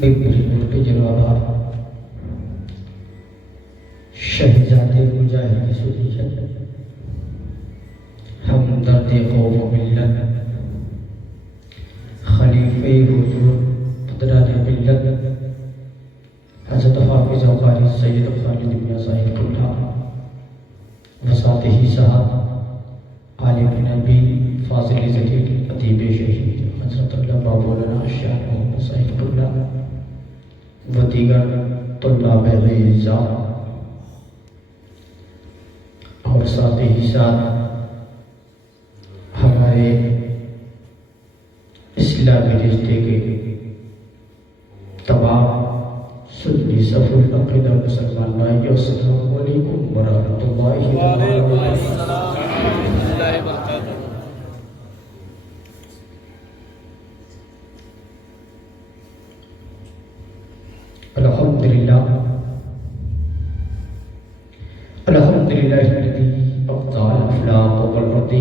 بالکل جناب شہزادے مجاہد سنیت ہمدرد قوم و ملت خلیفہ حضور قدرت ملت حضرت حافظ و قاری سید خالد بن صاحب اللہ وساتہ صاحب عالم نبی فاضل ذکیر ادیب شہید حضرت علامہ مولانا شاہ محمد صاحب اللہ و دیگر طلاب اعزاء اور ساتھ ہی ساتھ ہمارے اسلامی رشتے کے تمام سنی صف العقیدہ مسلمان بھائی السلام علیکم ورحمۃ اللہ وبرکاتہ۔ الحمدللہ الذی ابدع الافلاق والارض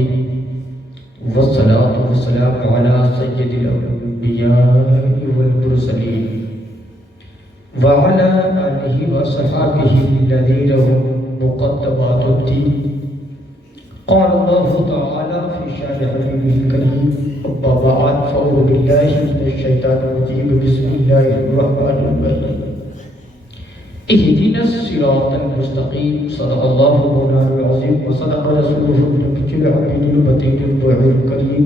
والصلاة والسلام على سید الانبیاء والمرسلین وعلى آلہ وصحابہ الذین هم مقدمات الدین۔ قال اللہ تعالی فی شأن حبیبہ الکریم اما بعد فاعوذ باللہ من الشیطان الرجیم بسم اللہ الرحمن الرحیم۔ اهدنا الصراط المستقيم صدق الله مولانا العظيم وصدق رسوله النبي الأمين المتين البعيد الكريم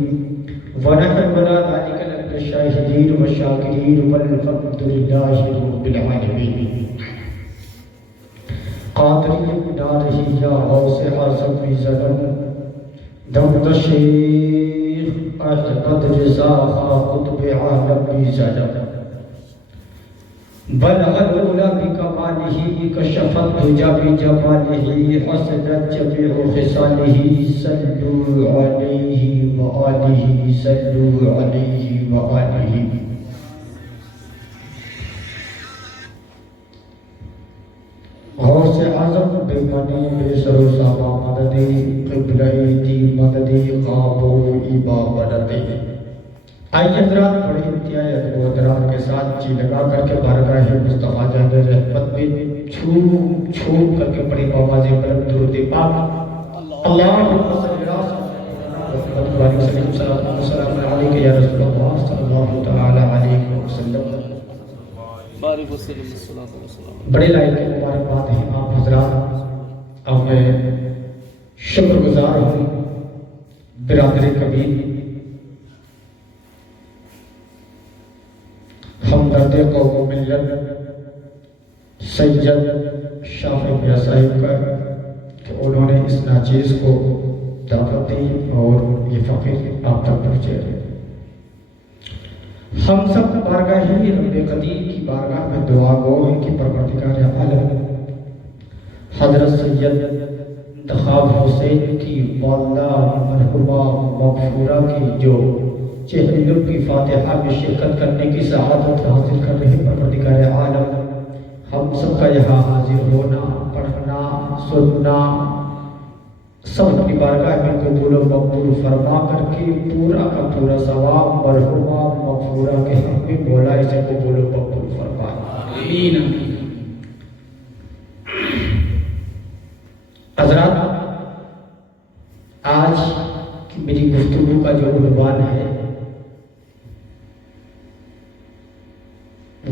ونحن على ذلك لمن الشاهدين والشاكرين والحمد لله رب العالمين۔ قادری ناره یا غوث اعظم زدن دمد شیخ احمد رضا خا قطب عالم زدن بلغ الأولى بكماله كشف الدجى بجماله حسنت جميع خصاله صلوا عليه وآله صلوا عليه وآله۔ غوث اعظم بے منی بے سر و ساما مددی قبلہ دی مددی قابو ایبا مددی۔ آئیے حضرات بڑے انتہائی ادب و احترام کے ساتھ جی لگا کر کے بارگاہ مصطفیٰ جان رحمت میں چھوپ کر کے بڑی آواز بلند درود پاک اللہم صلی اللہ وسلم علیہ یا رسول اللہ صلی اللہ تعالی علیہ وسلم۔ بڑے لائق کے مبارکباد ہیں آپ حضرات اور میں شکر گزار ہوں برادر کبیر ہمدرد قوم و ملت سید شاہ میاں صاحب کا کہ انہوں نے اس ناچیز کو دعوت دی اور یہ فقیر آپ تک پہنچے۔ ہم سب بارگاہ ہی رب قدیر کی بارگاہ میں دعا گو ان کی پروردگار عالم حضرت سید انتخاب حسین کی والدہ مرحومہ مغفورہ کی جو چہروں کی فاتحہ میں شرکت کرنے کی سعادت حاصل کر رہے پروردگار عالم ہم سب کا یہاں حاضر ہونا پڑھنا سننا سب اپنی بارگاہ میں قبول و مقبول فرما کر کے پورا کا پورا ثواب مرحومہ مغفورہ کے حق میں مولا اسے قبول و مقبول فرما آمین۔ حضرات آج کی میری گفتگو کا جو عنوان ہے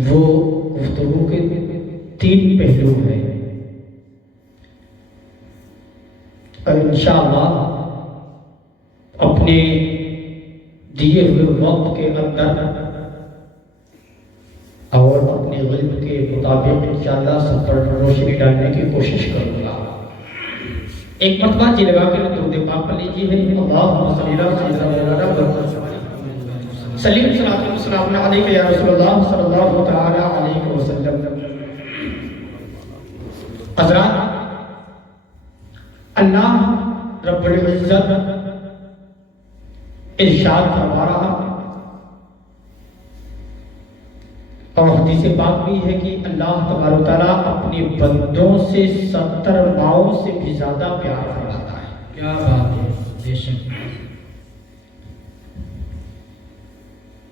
وہ گفتگو کے 3 پہلو ہیں اور انشاءاللہ اپنے دیے ہوئے وقت کے اندر اور اپنے علم کے مطابق انشاءاللہ سب پر روشنی ڈالنے کی کوشش کروں گا۔ ایک مرتبہ جی لگا کے درود پاک پڑھ لیجیے اللہم صلی اللہ علیہ سلیم صلاۃ والسلام علیک یا رسول اللہ صلی اللہ تعالی علیہ وسلم۔ حضرات اللہ رب العزت ارشاد فرما رہا اور حدیث پاک بھی ہے کہ اللہ تبارک و تعالیٰ اپنے بندوں سے 70 ماؤں سے بھی زیادہ پیار فرماتا ہے۔ کیا بات ہے، بے شک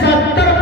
70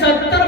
70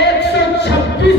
126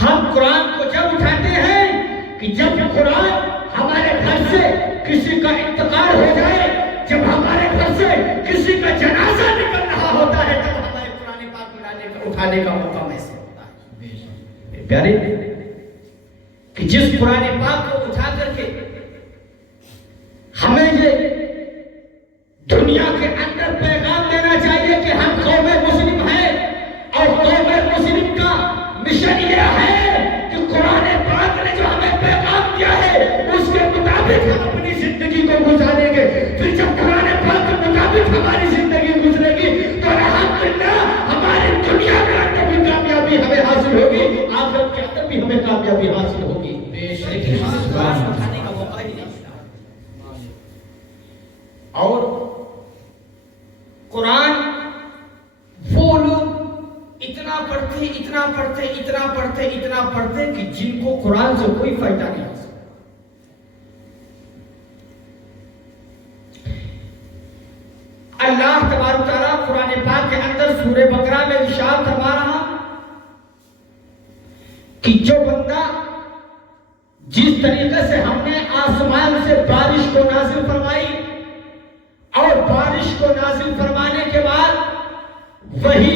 ہم قرآن کو جب اٹھاتے ہیں کہ جب قرآن ہمارے گھر سے کسی کا انتقال ہو جائے، جب ہمارے گھر سے کسی کا جنازہ نکل رہا ہوتا ہے، تب ہمارے قرآن پاک اٹھانے کا موقع محسوس ہوتا ہے. پیارے کہ جس قرآن پاک کو اٹھا کر کے ہمیں یہ دنیا کے اندر پیغام دینا چاہیے کہ ہم قوم مسلم ہیں، اور قوم مسلم کا مشن یہ ہے کہ قرآن پاک نے جو ہمیں پیغام دیا ہے اس کے مطابق ہم اپنی زندگی کو گزاریں گے. پھر جب قرآن پاک کے مطابق ہماری زندگی گزرے گی تو الحمدللہ ہماری دنیا کے اندر بھی کامیابی ہمیں حاصل ہوگی، آخرت کے اندر بھی ہمیں کامیابی حاصل ہوگی. بے شک اٹھانے کا موقع ہی نہیں ملا. اور قرآن وہ لوگ اتنا پڑھتے کہ جن کو قرآن سے کوئی فائدہ نہیں حاصل. اللہ تبارک و تعالیٰ قرآن پاک کے اندر سورہ بقرہ میں ارشاد فرما رہا کہ جو بندہ جس طریقے سے ہم نے آسمان سے بارش کو نازل فرمائی اور بارش کو نازل فرمانے کے بعد وہی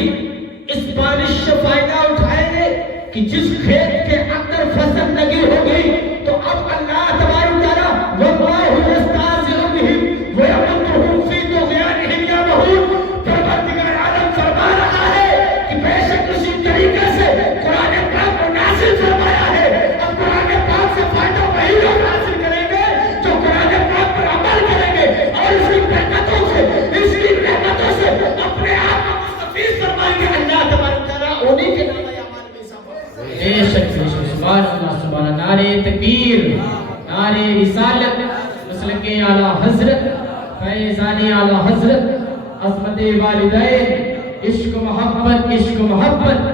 اس بارش سے فائدہ اٹھائیں گے کہ جس کھیت کے اندر فصل لگی ہوگی، تو اب اللہ تبارک و تعالیٰ واللہ یستہزئ بہم ویمدھم فی طغیانہم یعمہون، پروردگار عالم فرما رہا ہے کہ بے شک اسی طریقے سے قرآن پاک کو نازل فرمایا ہے. اب قرآن پاک سے فائدہ وہی لوگ حاصل کریں گے جو قرآن پاک پر عمل کریں گے اور اس کی برکتوں سے، اس کی رحمتوں سے اپنے آپ کو مستفید فرمائیں گے. اللہ تبارک و تعالیٰ انہی کے نام بے شک سبحان اللہ سبحان اللہ. نعرہ تکبیر، نعرہ رسالت، مسلک اعلیٰ حضرت، فیضان اعلیٰ حضرت، عظمت والدین، عشق محبت، عشق محبت.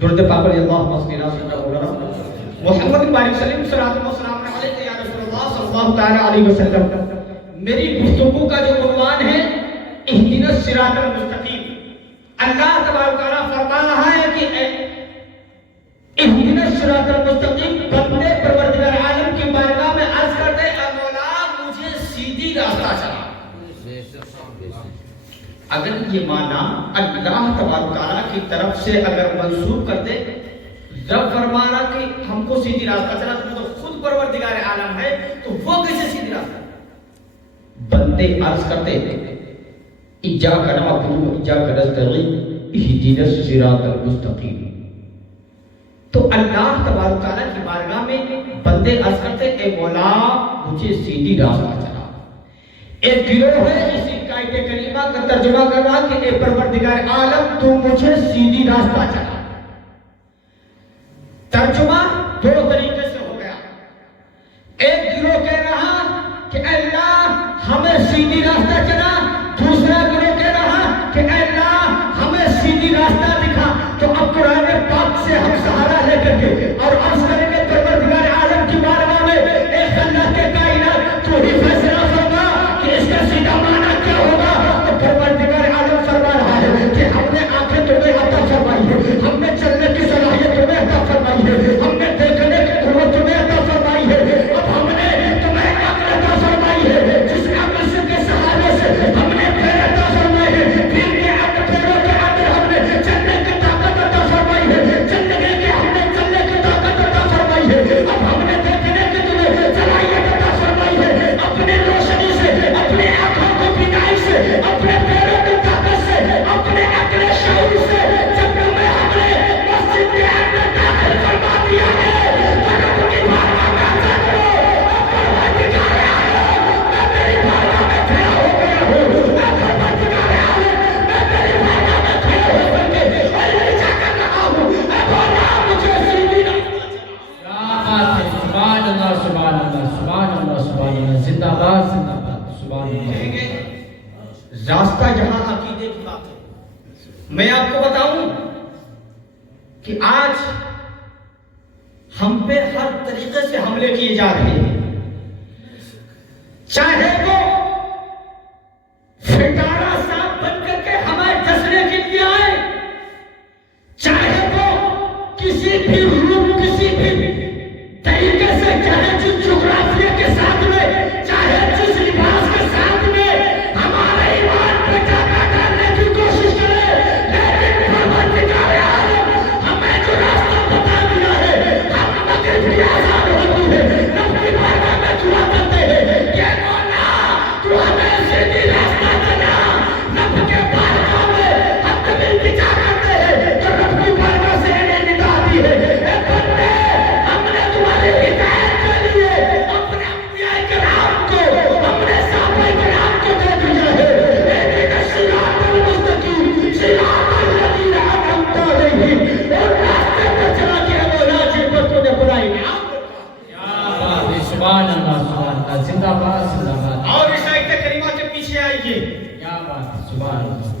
درود پاک علی اللہ صلی اللہ محمد بارک سلیم صلوات و سلام علیہ یا رسول اللہ صلی اللہ تعالی علیہ وسلم. میری گفتگو کا جو عنوان ہے اہدنا الصراط المستقیم. اللہ تبارک و تعالیٰ فرما رہا ہے کہ اہدنا الصراط المستقیم، بندے پروردگار عالم کی بارگاہ میں عرض کرتے اے مولا مجھے سیدھی راستہ چلا. اگر یہ معنی اللہ تبارک و تعالیٰ کی طرف سے اگر منسوب کرتے، رب فرما رہا کہ ہم کو سیدھی راستہ چلا، تو خود پروردگار عالم ہے تو وہ کیسے سیدھی راستہ؟ بندے عرض کرتے ایاک نعبد و ایاک نستعین اہدنا الصراط المستقیم. تو اللہ تبارک و تعالیٰ کی بارگاہ میں بندے عرض کرتے اے مولا مجھے سیدھی راستہ چلا. ایک گروہ ہے اسی آیت کریمہ کا ترجمہ کر رہا کہ اے پروردگار عالم تو مجھے سیدھی راستہ چلا. ترجمہ دو طریقے سے ہو گیا. ایک گروہ کہہ رہا کہ اے اللہ ہمیں سیدھی راستہ چلا، دوسرا گروہ کہہ رہا کہ اے اللہ ہمیں سیدھی راستہ دکھا. تو اب قرآن پاک سے ہم سہارا لے کر کے اور عرض کریں گے پروردگار عالم کی بارگاہ میں اے اللہ کے کائنات تو ہی فیصلہ فرما کہ اس کا سیدھا معنی کیا ہوگا. تو پروردگار عالم فرما رہا ہے کہ ہم نے آنکھیں تمہیں عطا فرمائی ہے، ہم نے چلنے کی صلاحیت تمہیں عطا فرمائی ہے، ہم نے دیکھنے کی قوت تمہیں عطا فرمائی ہے. اب ہم نے تمہیں عقل عطا فرمائی ہے، جس عقل سے کے سہارے سے ہم نے پیر عطا فرمائے ہیں، پیر کے پیروں کے اندر ہم نے چلنے کی طاقت عطا فرمائی ہے، چلنے کی ہم نے چلنے کی طاقت عطا فرمائی ہے. اب ہم نے دیکھنے کی تمہیں صلاحیت عطا فرمائی ہے. اپنی روشنی سے، اپنی آنکھوں کی بینائی سے، اپنے پیروں کی طاقت سے، اپنے عقل شعور سے جب تمہیں ہم نے مسجد کے اندر داخل فرما دیا ہے تو رب کی بارگاہ میں عطا کرو. پروردگار عالم میں تیری بارگاہ میں کھڑا ہو گیا ہوں، میں پروردگار عالم میں تیری بارگاہ میں کھڑا ہو کر کے اور التجا کر رہا ہوں اے مولا مجھے سیدھی راستہ چلا. سبحان اللہ سبحان اللہ سبحان اللہ سبحان اللہ. زندہ باد زندہ باد سبحان اللہ. راستہ جہاں عقیدے کی بات ہے، میں آپ کو بتاؤں کہ آج ہم پہ ہر طریقے سے حملے کیے جا رہے ہیں، چاہے وہ فٹارا صاحب بن کر کے ہمیں ڈسنے کے لیے آئے، چاہے وہ کسی بھی روپ کسی بھی طریقے سے، چاہے جس جغرافیہ کے ساتھ میں، چاہے جس لباس کے ساتھ میں ہمارے ایمان پہ ڈاکہ ڈالنے کی کوشش کرے، لیکن پروردگار عالم ہمیں جو راستہ بتا دیا ہے، ہم مگر بھی آزاد ہوتی ہے، رب کی بارگاہ میں دعا کرتے ہیں کہ مولا تو ہمیں سیدھی راستہ چلا، رب کے بارگاہ میں ہم کبھی التجا کرتے ہیں تو رب کی بارگاہ سے انہیں ندا دی ہے، اے بندے ہم نے تمہاری ہدایت کے لیے اپنے انبیاء کرام کو، اپنے صحابہ کرام کو دے دیا ہے، لیکن صراط المستقیم صراط الذین انعمت علیہم، اور راستے پر چلا کے مولا جی پر تو نے بلائی نعم۔ سبحان اللہ سبحان اللہ، زندہ باد زندہ باد۔ اور اس آیت کریمہ کے پیچھے آئیے، کیا بات ہے، سبحان اللہ۔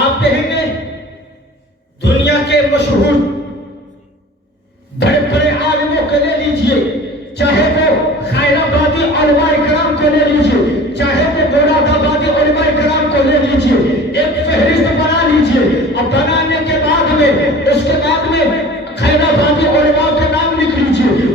آپ کہیں گے دنیا کے مشہور بڑے بڑے عالموں کو لے لیجئے، چاہے وہ خیر آبادی علماء کرام کو لے لیجئے، چاہے وہ مراد آبادی علماء کرام کو لے لیجئے، ایک فہرست بنا لیجئے، اور بنانے کے بعد میں اس کے بعد میں خیر آبادی علماء کے نام لکھ لیجئے،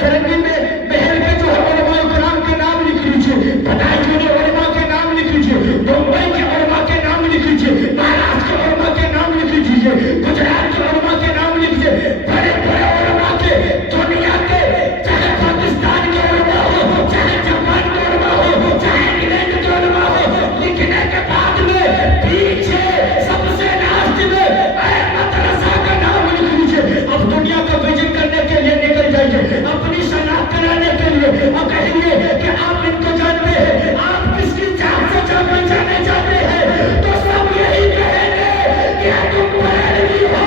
فرنگی میں مہر کے جو ہے علماء کرام کے نام لکھ لیجئے، بھٹائی کے علماء کے نام لکھ لیجئے، ممبئی کے علماء کے نام لکھ لیجئے، مہاراشٹر کے علماء کے نام لکھ لیجئے، گجرات کے علماء کے نام لکھ لیجئے، بڑے بڑے علماء کے، دنیا کے، چاہے پاکستان کے علماء ہو، چاہے جاپان کے علماء ہو، چاہے انگلینڈ کے علماء ہو، لکھنے کے بعد میں پیچھے سب سے لاسٹ میں اے مدرسہ کا نام لکھ لیجئے۔ اب دنیا کا وزٹ کرنے کے لیے نکل جائیے، اپنی شناخت کرانے کے لیے، اور کہیں گے کہ آپ ان کو جانتے ہیں، آپ کس کی جان سے پہچانے جاتے ہیں، تو سب یہی کہیں گے کہ تم بریلوی ہو،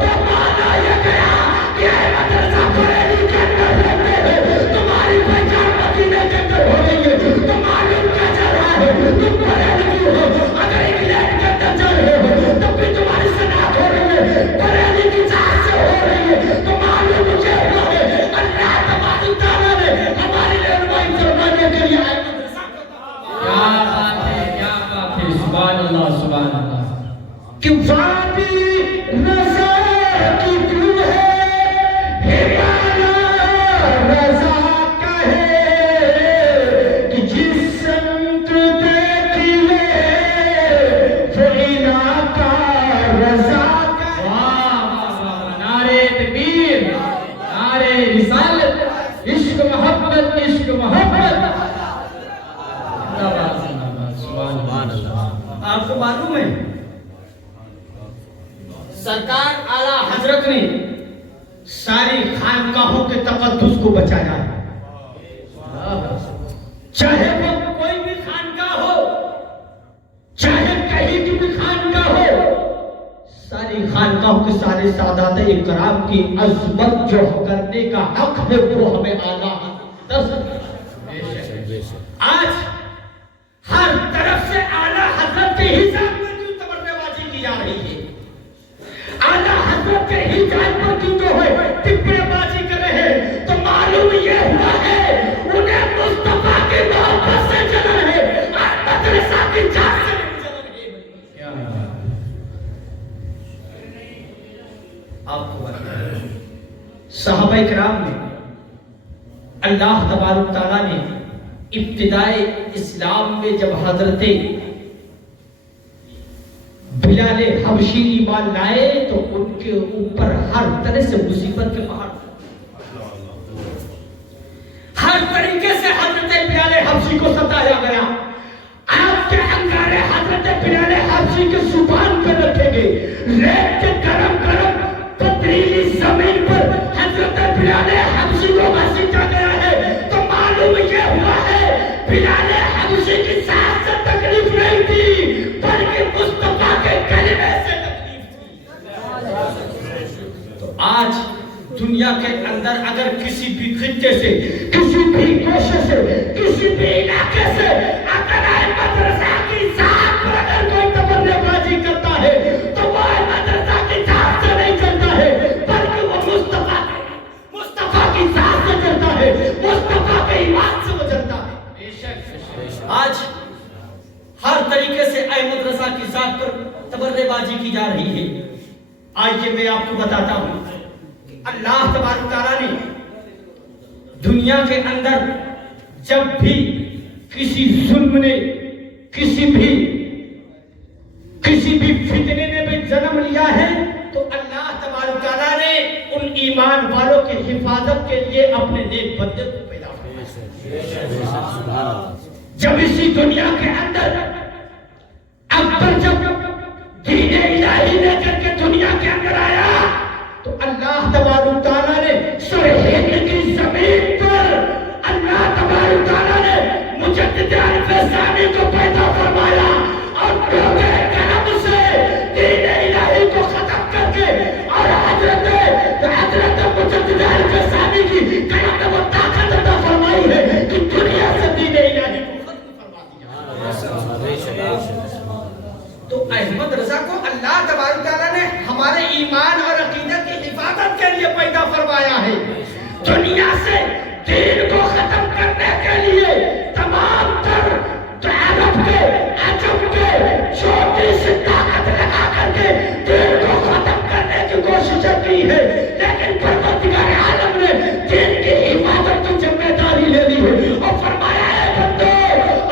تو مانا یہ گیا کہ اے مدرسہ بریلی کے اندر رہتے ہیں، تمہاری پہچان مدینے کے اندر ہو گئی ہے، تو معلوم کیا چل رہا ہے، تم بریلوی ہو، اگر انگلینڈ کے اندر چل رہے ہو تب بھی تمہاری شناخت ہو رہی ہے، بریلی کی جان سے ہو رہی ہے، تو معلوم کیا ہوا ہے، اللہ تبارک تعالیٰ نے ہماری رہنمائی فرمانے کے لیے آئے مدرسہ کو کیا بات ہے، کیا بات ہے، سبحان اللہ سبحان اللہ۔ کہ وادی رضا کی تو ہے، ہمارا رضا کا ہے، کہ جس سمت دیکھی لے وہ علاقہ رضا کا ہے۔ واہ واہ واہ، نعرے تکبیر، نعرے رسالت، عشق محبت، عشق محبت، زندہ باد زندہ باد، سبحان اللہ۔ آپ کو معلوم ہے سرکار اعلیٰ حضرت نے ساری خانقاہوں کے تقدس کو بچایا ہے، چاہے وہ کوئی بھی خانقاہ ہو، چاہے کہیں کی بھی خانقاہ ہو، ساری خانقاہوں کے سارے سادات اکرام کی عظمت جو کرنے کا حق ہے وہ ہمیں اعلیٰ حضرت۔ آج ہر طرف سے اعلیٰ حضرت کے حجاب پر کیوں تبرے بازی کی جا رہی ہے، اعلیٰ حضرت کے حجاب پر کیوں جو ہے ٹپے بازی کر رہے ہیں، تو معلوم یہ ہوا ہے انہیں مصطفیٰ کی محبت سے جلن ہے، اور مدرسہ کی جان سے نہیں جلن ہے۔ کیا بات ہے۔ آپ کو بتائیں صحابہ کرام نے، اللہ تبارک تعالیٰ نے ابتدائے اسلام میں جب حضرت بلال حبشی ایمان لائے تو ان کے اوپر ہر طرح سے مصیبت کے پہاڑ، ہر طریقے سے حضرت بلال حبشی کو ستایا گیا۔ آپ کے انگارے حضرت بلال حبشی کے زبان پر رکھے گئے، ریت کے گرم گرم پتریلی زمین پر حضرت بلال حبشی کو گھسیٹا گیا ہے، تو معلوم یہ ہوا ہے بلال حبشی کی سانس سے تکلیف نہیں تھی بلکہ مصطفیٰ کے کلمے سے تکلیف تھی۔ تو آج دنیا کے اندر اگر کسی بھی خطے سے، کسی بھی کوشش سے، کسی بھی علاقے سے اگر مدرسہ کی ذات پر اگر کوئی تبرے بازی کرتا ہے تو وہ مدرسہ کی ذات سے نہیں کرتا ہے بلکہ وہ مصطفیٰ طریقے سے احمد رضا کی ذات پر تبرے بازی کی جا رہی ہے. آئیے میں آپ کو بتاتا ہوں کہ اللہ تبارک تعالیٰ نے دنیا کے اندر جب بھی کسی ظلم نے کسی بھی فتنے نے بھی جنم لیا ہے تو اللہ تبارک تعالیٰ نے ان ایمان والوں کی حفاظت کے لیے اپنے نیک بندے کو پیدا فرمایا. جب اسی دنیا کے اندر اکبر جب دین الہی لے کر کے دنیا کے اندر آیا تو اللہ تبارک تعالیٰ نے سرہند کی زمین پر اللہ تبارک تعالیٰ نے مجدد الف ثانی کو پیدا فرمایا اور ڈوبے کرم سے دین الہی کو ختم کر کے اور حضرت مجدد الف ثانی کی کرم نے وہ طاقت عطا فرمائی ہے کہ دنیا سے دین الہی کو ختم فرما دیا. تو احمد رضا کو اللہ تبارک تعالیٰ نے ہمارے ایمان اور عقیدت کی حفاظت کے لیے پیدا فرمایا ہے. دنیا سے دین کو ختم کرنے کے لیے تمام تر عرب کے عجم کے چھوٹی سی طاقت لگا کر کے دین کو ختم کرنے کی کوششیں کی ہے لیکن پروردگار عالم نے دین کی حفاظت کی ذمہ داری لے لی ہے اور فرمایا ہے بندو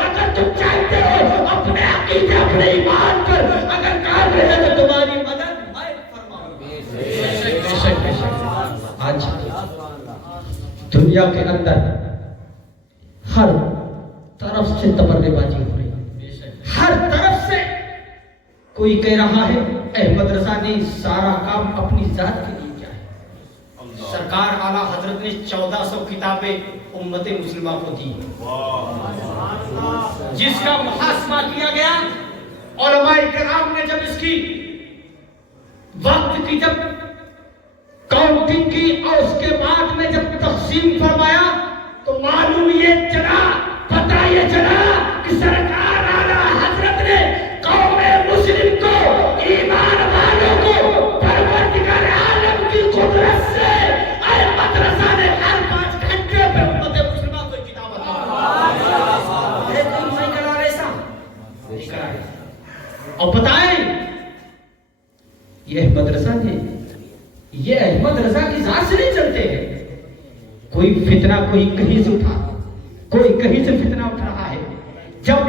اگر تم چاہتے ہو اپنے عقیدے اپنے ایمان پر اگر کام رہے تو تمہاری مدد میں فرماؤں. بے شک آج دنیا کے اندر ہر طرف سے تبرے بازی ہو رہی ہے. ہر طرف سے کوئی کہہ رہا ہے احمد رضا نے سارا کام اپنی ذات کے لیے کیا ہے. سرکار اعلیٰ حضرت نے 1400 کتابیں امت مسلمہ کو دی جس کا محاسبہ کیا گیا. علماء کرام نے جب اس کی وقت کی جب کاؤنٹنگ کی اور اس کے بعد میں جب تقسیم فرمایا تو معلوم یہ چلا پتہ یہ چلا کہ سرکار اعلیٰ حضرت نے قوم مسلم کو ایمان والوں کو پروردگار عالم کی قدرت سے احمد رضا نے ہر 5 گھنٹے پہ امت مسلمہ کو کتاب عطا نہیں کرا ایسا نہیں کرا. اور بتائیں یہ احمد رضا نے یہ احمد رضا کی ذات سے نہیں چلتے ہیں. کوئی فتنہ کوئی کہیں سے اٹھا کوئی کہیں سے فتنہ اٹھ رہا ہے. جب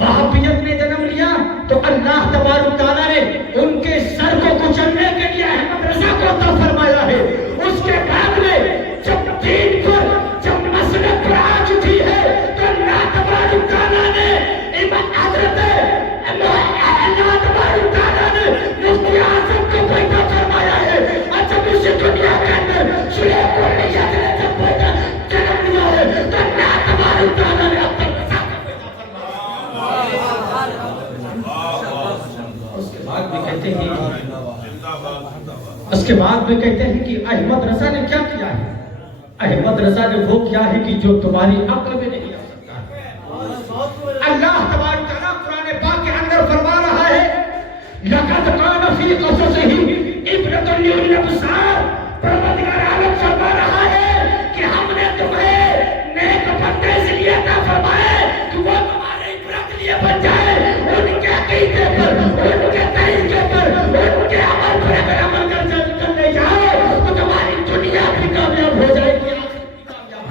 وہابیت نے جنم لیا تو اللہ تبارک تعالیٰ نے ان کے سر کو کچلنے کے لیے احمد رضا کو عطا فرمایا ہے. اس کے بعد میں جب دین پر جب مسلک پر آ چکی ہے تو اللہ تبارک تعالیٰ نے حضرت اللہ تبارک تعالیٰ نے مفتی اعظم کو پیدا فرمایا ہے. اور جب اس دنیا کے اندر سلیح کلیت نے جب پیدا جنم لیا ہے تو اللہ تبارک تعالیٰ نے اپنے رضا کو پیدا فرمایا. اس کے بعد میں کہتے ہیں کہ احمد رضا نے کیا کیا ہے. احمد رضا نے وہ کیا ہے کہ جو تمہاری عقل میں نہیں آ سکتا. اللہ تبارک تعالیٰ قرآن پاک کے اندر فرما رہا ہے لقد کان فی قصصہم عبرۃ لأولی الابصار. پروردگار عالم فرما رہا ہے کہ ہم نے تمہیں نیک بندے اس لیے عطا فرمائے کہ وہ تمہارے عبرت لیے بن جائے. ان کے عقیدے پر ان کے طریقے پر ان کے عمل پر اگر عمل کر لے جاؤ تو تمہاری دنیا بھی کامیاب ہو جائے گی.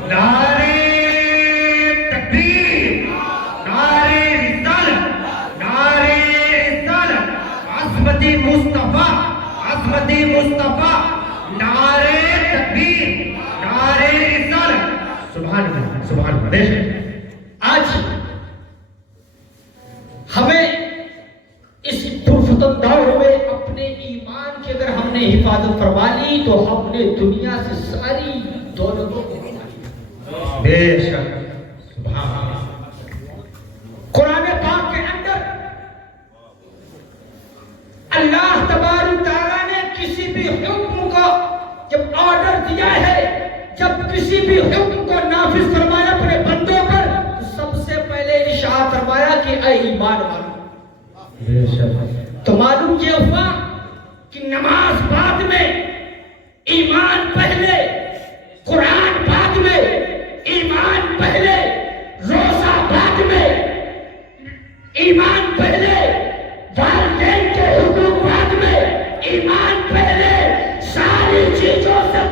نعرہ تکبیر، نعرہ رسالت، نعرہ رسالت، عظمت مصطفیٰ، عظمت مصطفیٰ، نعرہ تکبیر، نعرہ رسالت. سبحان اللہ سبحان اللہ. آج ہمیں اس پرفتن دور میں اپنے ایمان کی اگر ہم نے حفاظت فرما لی تو ہم نے دنیا سے ساری دولتوں کو بے شک. قرآن پاک کے اندر اللہ تبارک تعالیٰ نے کسی بھی حکم کو جب آرڈر دیا ہے جب کسی بھی حکم کو نافذ فرمایا اپنے بندوں پر تو سب سے پہلے ارشاد فرمایا کہ اے ایمان والو. تو معلوم یہ ہوا کہ نماز بعد میں ایمان پہلے، قرآن بعد میں، ایمان پہلے، روزہ بعد میں، ایمان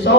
100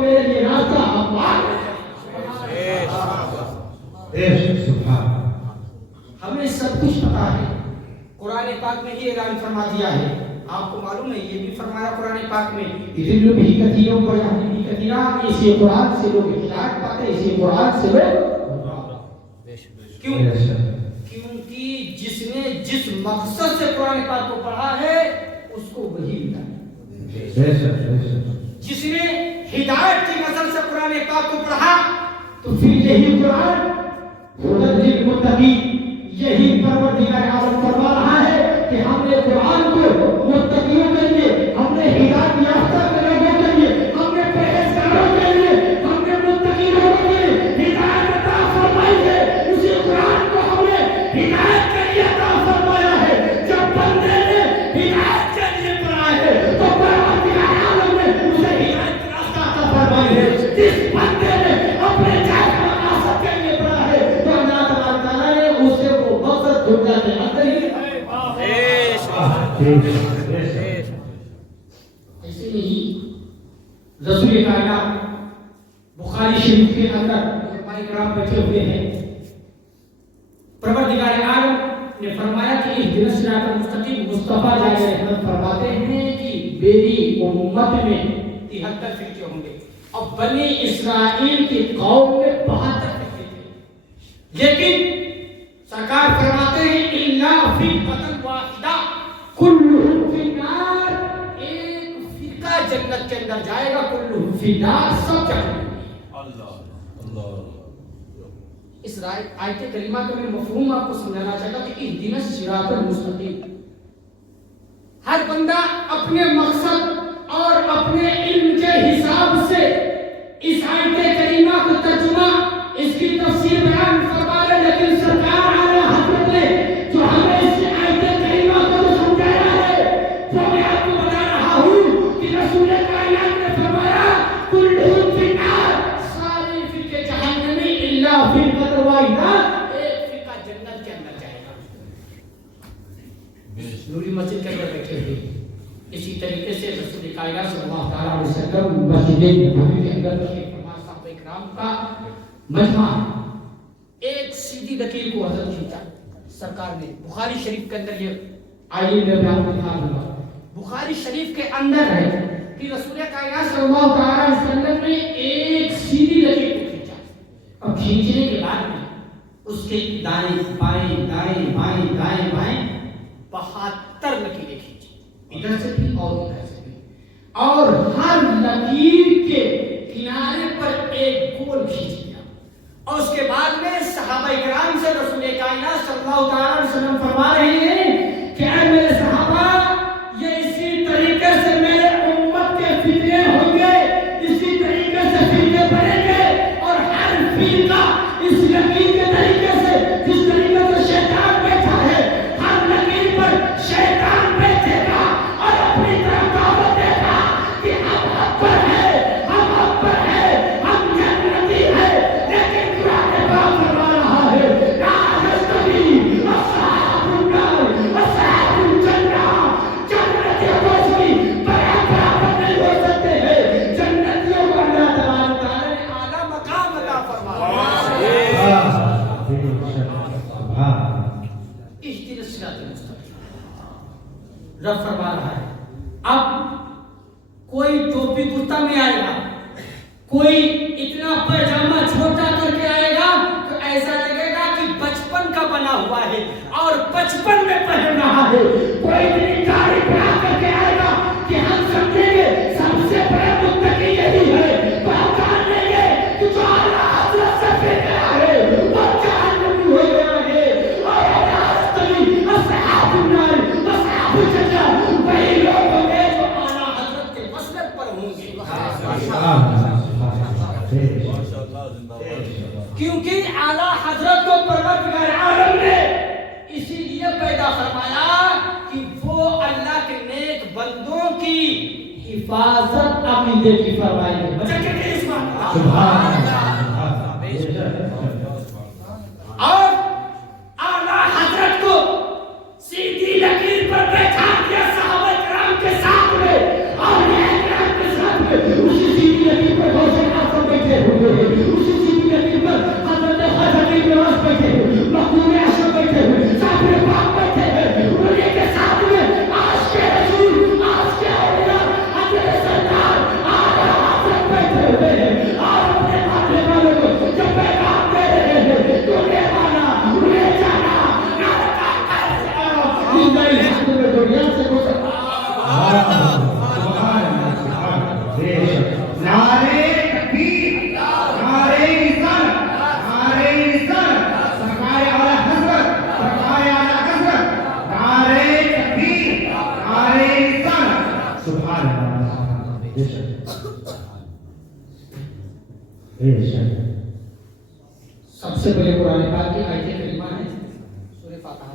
میرے لیے راستہ ہموار ہمیں سب کچھ پتا ہے. قرآن پاک میں ہی اعلان فرما دیا ہے. آپ کو معلوم ہے یہ بھی فرمایا قرآن پاک میں ذل بھی کثیروں کو یہاں بھی کثیرہ. اسی قرآن سے لوگ ہدایت پاتے, اسی قرآن سے لوگ کیوں؟ کیونکہ جس نے جس مقصد سے قرآن پاک کو پڑھا ہے اس کو وہی ملا. جس نے ہدایت کی نظر سے قرآن پاک کو پڑھا تو پھر یہی قرآن ہدی للمتقین, یہی پروردگار عالم فرما رہا ہے کہ ہم نے قرآن کو متقیوں کے لیے, ہم نے ہدایت یافتہ لوگوں کے لیے, ہم نے پرہیزگاروں کے لیے, ہم نے متقیوں کے لیے ہدایت عطا فرمائی ہے. اسی قرآن کو ہم نے ہدایت کے لیے عطا فرمایا ہے. جب بندے نے ہدایت کے لیے پڑھا ہے تو پروردگار عالم نے اسے ہدایت کا راستہ عطا فرمایا ہے. جس بندے نے اپنے جائز مقاصد کے لیے پڑھا ہے تو اللہ تبارک تعالیٰ نے اسے وہ مقصد دنیا کے اندر ہی ایسے ہی رسول کائنات بخاری شریف کے اندر علماء کرام بیٹھے ہوئے ہیں. پروردگار عالم نے فرمایا کہ اہدنا الصراط المستقیم. مصطفیٰ جائے رحمت فرماتے ہیں کہ میری امت میں 73 فرقے ہوں گے اور بنی اسرائیل کی قوم میں 72 فرقے تھے, لیکن سرکار فرماتے ہیں الا فرقۃ واحدہ کلہم فی النار. ایک فرقہ جنت کے اندر جائے گا, کلہم فی النار, سب جائیں گے. اس آیت کریمہ کا میں مفہوم آپ کو سمجھانا چاہتا ہوں کہ اہدنا الصراط المستقیم. ہر بندہ اپنے مقصد اور اپنے علم کے حساب سے اس آیت کریمہ کو ترجمہ, اس کی تفسیر بیان فرما رہے, لیکن سرکار اعلیٰ حضرت نے جو ہمیں اس آیت کریمہ کو سمجھایا ہے وہ میں آپ کو بتا رہا ہوں کہ رسول کائنات نے فرمایا کلہم فی النار, سارے فرقے جہنمی الا فرقۃ واحدہ, ایک فرقہ جنت کے اندر جائے گا. نوری مسجد کے اندر بیٹھے ہوئے اسی طریقے سے رسول کائنات صلی اللہ تعالیٰ علیہ وسلم مسجد نبوی کے اندر فرمان صاحب اکرام کا مجمع ایک سیدھی لکیر کو حضرت کھینچا سرکار نے. بخاری شریف کے اندر یہ آئیے میں بیان دکھا دوں گا. بخاری شریف کے اندر ہے کہ رسول کائنات صلی اللہ تعالیٰ علیہ وسلم نے ایک سیدھی لکیر کو کھینچا اور کھینچنے کے بعد میں اس کے دائیں بائیں دائیں بائیں دائیں بائیں 72 لکیریں کھینچی, ادھر سے بھی اور ادھر سے بھی, اور ہر لکیر کے کنارے پر ایک گول کھینچ دیا. اور اس کے بعد میں صحابہ کرام سے رسول کائنات صلی اللہ تعالیٰ علیہ وسلم فرما رہے ہیں کہ اے میرے صحابہ, یہ اسی طریقے سے میرے امت کے فتنے ہوں گے, اسی طریقے سے فتنے بڑھیں گے, اور ہر فرقہ اس لکیر کے طریقے سے, جس طریقے سے شیطان بیٹھا ہے, ہر لکیر پر شیطان بیٹھے گا اور اپنی طرف دعوت دے گا کہ ہم حق پر ہے, ہم حق پر ہے, ہم جنتی ہے. لیکن قرآن پاک فرما رہا ہے لا یستوی اصحاب النار واصحاب الجنہ, جنتیوں کو کوئی برابر نہیں ہو سکتے ہیں. جنتیوں کو اللہ تبارک تعالیٰ نے اعلیٰ مقام عطا فرمایا. اہدنا الصراط المستقیم رب فرما رہا ہے. اب کوئی ٹوپی کرتا میں آئے گا, کوئی اتنا پائجامہ چھوٹا کر کے آئے گا تو ایسا لگے گا کہ بچپن کا بنا ہوا ہے اور بچپن میں پہن رہا ہے. کوئی اتنی داڑھی بڑھا کر کے آئے گا کہ ہم سمجھیں گے سب سے بڑا متقی یہی ہے, تو ہم جان لیں گے کہ جو اعلیٰ حضرت سے پھر گیا ہے وہ جہنمی ہو گیا ہے. اور راستلی اصحاب النار واصحاب الجنہ, وہی لوگ ہوں گے جو اعلیٰ حضرت کے مسلک پر ہوں گے. کیونکہ اعلیٰ حضرت کو پروردگار عالم نے اسی لیے پیدا فرمایا کہ وہ اللہ کے نیک بندوں کی حفاظت عقیدے کی فرمائی ہے. بچہ کہتے ہیں اس بات سبحان اللہ. اور اعلیٰ حضرت کو سیدھی لکیر پر بیٹھا دیا صحابہ کرام کے ساتھ میں, اور یہ کرام کے ساتھ میں اسی سیدھی لکیر پر سبحان اللہ. بے شک بے شک. سب سے پہلے قرآن پاک کی آیت کریمہ ہے سورہ فاتحہ،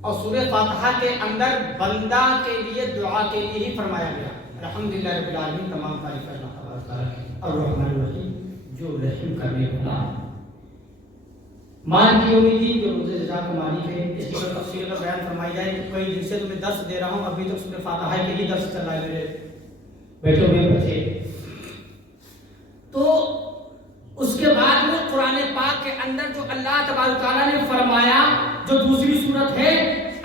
اور سورہ فاتحہ کے اندر بندہ کے لیے دعا کے لیے ہی فرمایا گیا. الحمدللہ رب العالمین، تمام تعریف اللہ تبارک اور الرحمن الرحیم جو رحم کرنے والا. مان کی امیدی جو مجھے جزا کا مالک ہے. اس کی تفصیل کا بیان فرمائی جائے کہ کئی دن سے تمہیں درس دے رہا ہوں، ابھی تک سورہ فاتحہ کے ہی درس چل رہا ہے میرے بیٹے ہوئے بچے. تو اس کے بعد میں قرآن پاک کے اندر جو اللہ تبارک تعالیٰ نے فرمایا، جو دوسری سورت ہے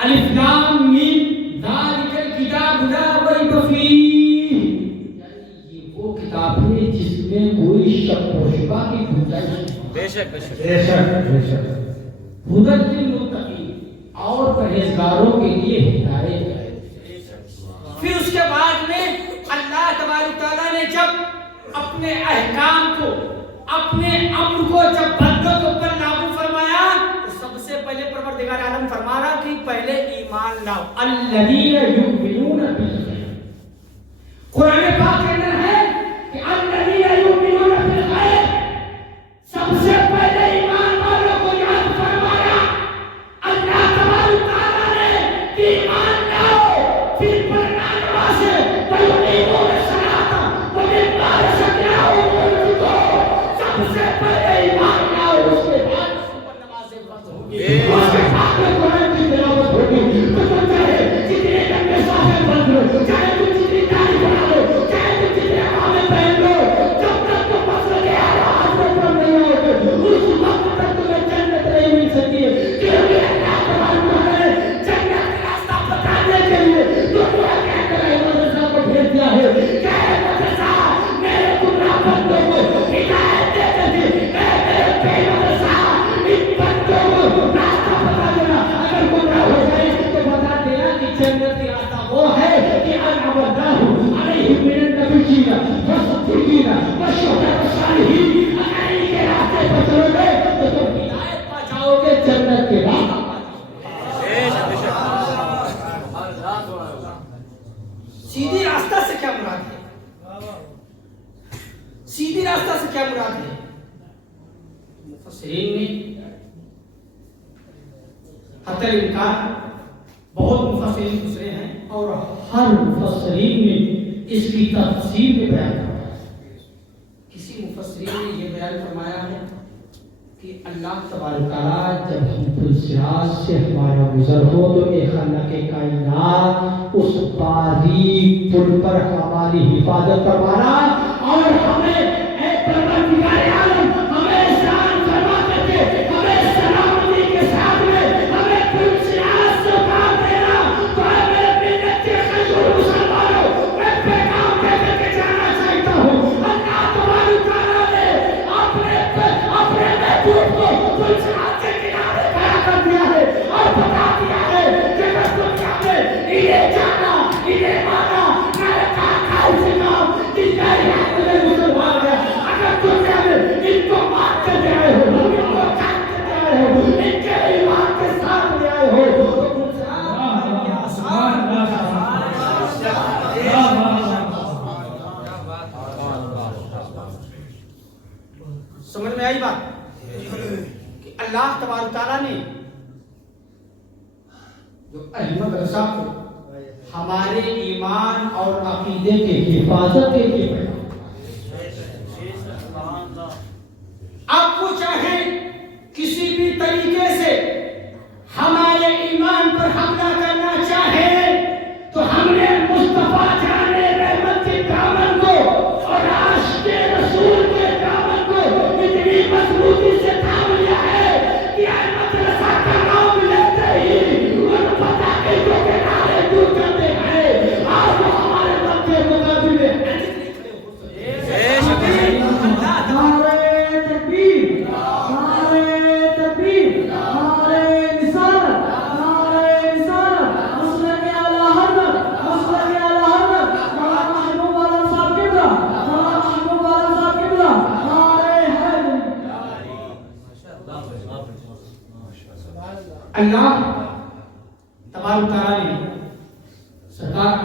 الف لام میم ذالک الکتاب لا ریب فیہ، یعنی یہ وہ کتاب ہے جس میں کوئی شک و شبہ کی گنجائش نہیں. بے شک بے شک بے شک بے شک. ہدی للمتقین، اور پرہیزگاروں کے لیے ہدایت ہے. پھر اس کے بعد میں اللہ تبارک تعالیٰ نے جب اپنے احکام کو، اپنے امر کو جب بندوں کے اوپر لاگو فرمایا، تو سب سے پہلے پروردگار عالم فرما رہا کہ پہلے ایمان لاؤ. الذین یؤمنون بالغیب، قرآن پاک کے اندر ہے کہ الذین یؤمنون بالغیب، سب سے پہلے ایمان والوں کو یاد فرمایا اللہ تبارک تعالیٰ نے کہ ایمان لاؤ. پھر پڑھنا نماز ہے وَيُقِيمُونَ الصَّلَاةَ وَمِمَّا رَزَقْنَاهُمْ يُنْفِقُونَ. سب سے پہلے ایمان لاؤ، اس کے بعد پر نمازیں فرض ہوگی، اس کے بعد میں قرآن کی تلاوت ہوگی. تو تم چاہے جتنے لمبے سافے بند لو، چاہے تم جتنی داڑھی بنا لو، چاہے تم جتنے عامے پہن لو، جب تک تم مسجد اعلیٰ پر نہیں ہوگے اس وقت تک تمہیں جنت نہیں مل سکتی ہے. کیونکہ اللہ تبارک تعالیٰ نے جنت کا راستہ بتانے کے لیے دنیا کے اندر مدرسہ کو بھیج دیا ہے کہ اے مدرسہ میرے گمراہ بندوں کو ہدایت دے دیتی. اے میرے بے مدرسہ ان بندوں کو راستہ بتا دینا. اگر گمراہ ہو جائے تو بتا دینا کہ جنت کا راستہ وہ ہے کہ انعم اللہ علیہم من النبیین والصدیقین والشہداء والصالحین. اگر ان کے راستے پر چلو گے تو تم ہدایت پا جاؤ گے، جنت کے راستہ پا جاؤ گے. سیدھی راستہ سے کیا مراد ہے؟ سیدھی راستہ سے کیا مراد ہے؟ مفسرین میں حتی الامکان بہت مفسرین گزرے ہیں اور ہر مفسرین نے اس کی تفسیر میں بیان کرا ہے. کسی مفسرین نے یہ بیان فرمایا ہے کہ اللہ تبارک تعالیٰ جب ہم پلسیات سے ہمارا گزر ہو تو ایک خالق کائنات اس باریک پل پر ہماری حفاظت کروانا اور ہمیں اے پروردگار عالم ہمیں احسان فرما کر کے ہمیں سلامتی کے ساتھ میں ہمیں پلسیات سے اتار دینا. تو اے میرے ملت کے خجور مسلمانوں، میں پیغام دے کر کے جانا چاہتا ہوں. اللہ تبارک تعالیٰ نے اپنے محبوب کو پلسیات کے کنارے کھڑا کر دیا ہے اور بتا دیا ہے کہ بس دنیا میں انہیں جانا، انہیں مانا، میرے کہا اسے کام کہ میری حق میں مسلمان ہے. اگر دنیا میں ان کو مانتے لے آئے ہو، ان کو جانتے لے آئے ہو، ان کے ایمان کے ساتھ لے آئے ہو، تو سمجھ میں آئی بات کہ اللہ تبارک تعالیٰ نے جو اہل مدرسہ کو ہمارے ایمان اور عقیدے کے حفاظت کے لیے بنا. اب وہ چاہے کسی بھی طریقے سے ہمارے ایمان پر حملہ کرنا چاہے تو ہم نے مصطفیٰ جان رحمت کے دامن کو اور عاشق رسول کے دامن کو اتنی مضبوطی سے تھام لیا ہے کہ اے مدرسہ کا نام لیتے ہی ان پتاکے جو کے نعرے دور کرتے ہیں آج وہ ہمارے رب کے مقابل میں کھڑے ہو سکتے ہیں. نعرے تکبیر، نعرے تکبیر، نعرے رسالت، نعرے رسالت، مسلک اعلیٰ حضرت، مسلک اعلیٰ حضرت مولانا محبوب عالم صاحب قبلہ، مولانا محبوب عالم صاحب قبلہ، نعرے حیدر. اللہ تبارک تعالیٰ نے سرکار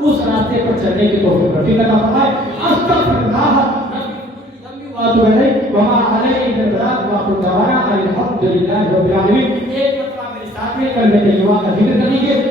اس راستے پر چلنے کی توفیق عطا فرمائے. استغفراللہ واتوب الیہ وما علیہ الا البلاغ واخر دعوانا الحمد للہ رب العالمین. ایک مرتبہ میرے ساتھ میں کلمہ طیبہ کا ذکر کریں گے.